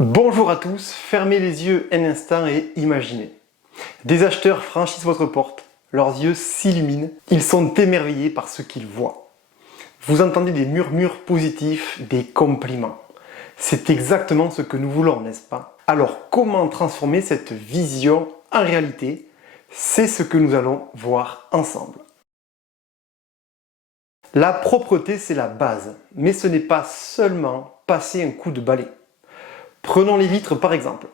Bonjour à tous, fermez les yeux un instant et imaginez. Des acheteurs franchissent votre porte, leurs yeux s'illuminent, ils sont émerveillés par ce qu'ils voient. Vous entendez des murmures positifs, des compliments. C'est exactement ce que nous voulons, n'est-ce pas? Alors comment transformer cette vision en réalité? C'est ce que nous allons voir ensemble. La propreté, c'est la base, mais ce n'est pas seulement passer un coup de balai. Prenons les vitres par exemple.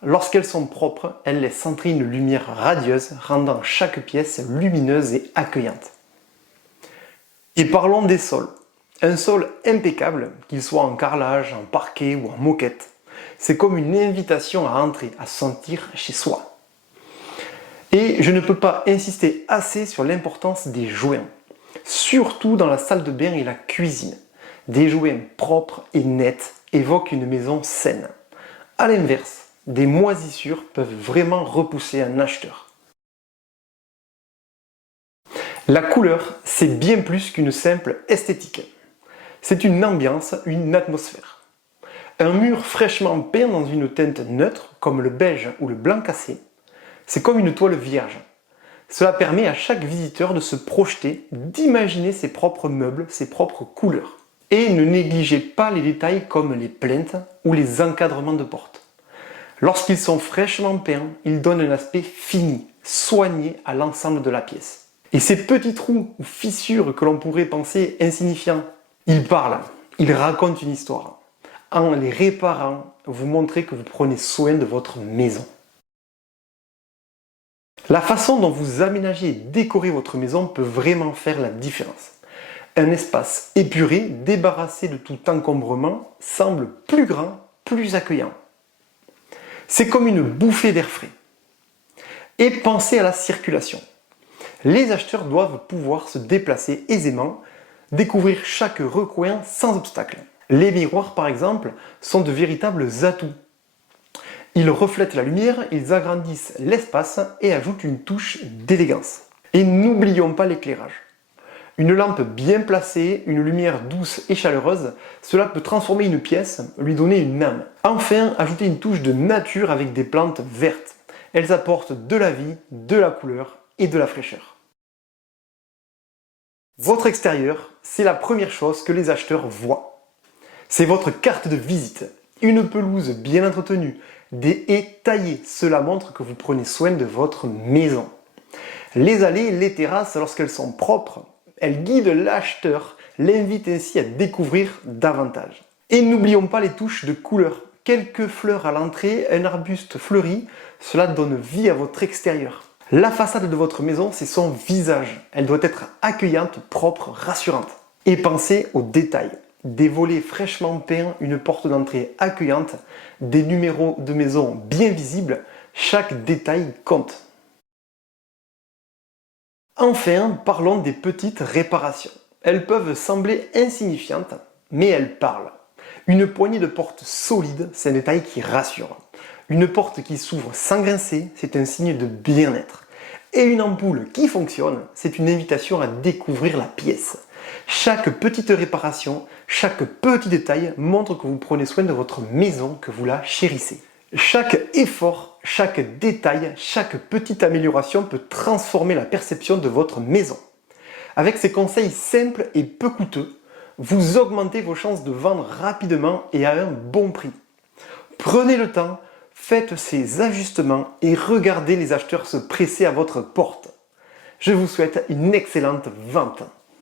Lorsqu'elles sont propres, elles laissent entrer une lumière radieuse, rendant chaque pièce lumineuse et accueillante. Et parlons des sols. Un sol impeccable, qu'il soit en carrelage, en parquet ou en moquette, c'est comme une invitation à entrer, à se sentir chez soi. Et je ne peux pas insister assez sur l'importance des joints, surtout dans la salle de bain et la cuisine. Des joints propres et nets évoquent une maison saine. A l'inverse, des moisissures peuvent vraiment repousser un acheteur. La couleur, c'est bien plus qu'une simple esthétique. C'est une ambiance, une atmosphère. Un mur fraîchement peint dans une teinte neutre, comme le beige ou le blanc cassé, c'est comme une toile vierge. Cela permet à chaque visiteur de se projeter, d'imaginer ses propres meubles, ses propres couleurs. Et ne négligez pas les détails comme les plinthes ou les encadrements de porte. Lorsqu'ils sont fraîchement peints, ils donnent un aspect fini, soigné à l'ensemble de la pièce. Et ces petits trous ou fissures que l'on pourrait penser insignifiants, ils parlent, ils racontent une histoire. En les réparant, vous montrez que vous prenez soin de votre maison. La façon dont vous aménagez et décorez votre maison peut vraiment faire la différence. Un espace épuré, débarrassé de tout encombrement, semble plus grand, plus accueillant. C'est comme une bouffée d'air frais. Et pensez à la circulation. Les acheteurs doivent pouvoir se déplacer aisément, découvrir chaque recoin sans obstacle. Les miroirs, par exemple, sont de véritables atouts. Ils reflètent la lumière, ils agrandissent l'espace et ajoutent une touche d'élégance. Et n'oublions pas l'éclairage. Une lampe bien placée, une lumière douce et chaleureuse, cela peut transformer une pièce, lui donner une âme. Enfin, ajoutez une touche de nature avec des plantes vertes. Elles apportent de la vie, de la couleur et de la fraîcheur. Votre extérieur, c'est la première chose que les acheteurs voient. C'est votre carte de visite. Une pelouse bien entretenue, des haies taillées, cela montre que vous prenez soin de votre maison. Les allées, les terrasses, lorsqu'elles sont propres, elles guident l'acheteur, l'invitent ainsi à découvrir davantage. Et n'oublions pas les touches de couleur. Quelques fleurs à l'entrée, un arbuste fleuri, cela donne vie à votre extérieur. La façade de votre maison, c'est son visage. Elle doit être accueillante, propre, rassurante. Et pensez aux détails. Des volets fraîchement peints, une porte d'entrée accueillante, des numéros de maison bien visibles, chaque détail compte. Enfin, parlons des petites réparations. Elles peuvent sembler insignifiantes, mais elles parlent. Une poignée de porte solide, c'est un détail qui rassure. Une porte qui s'ouvre sans grincer, c'est un signe de bien-être. Et une ampoule qui fonctionne, c'est une invitation à découvrir la pièce. Chaque petite réparation, chaque petit détail montre que vous prenez soin de votre maison, que vous la chérissez. Chaque effort, chaque détail, chaque petite amélioration peut transformer la perception de votre maison. Avec ces conseils simples et peu coûteux, vous augmentez vos chances de vendre rapidement et à un bon prix. Prenez le temps, faites ces ajustements et regardez les acheteurs se presser à votre porte. Je vous souhaite une excellente vente.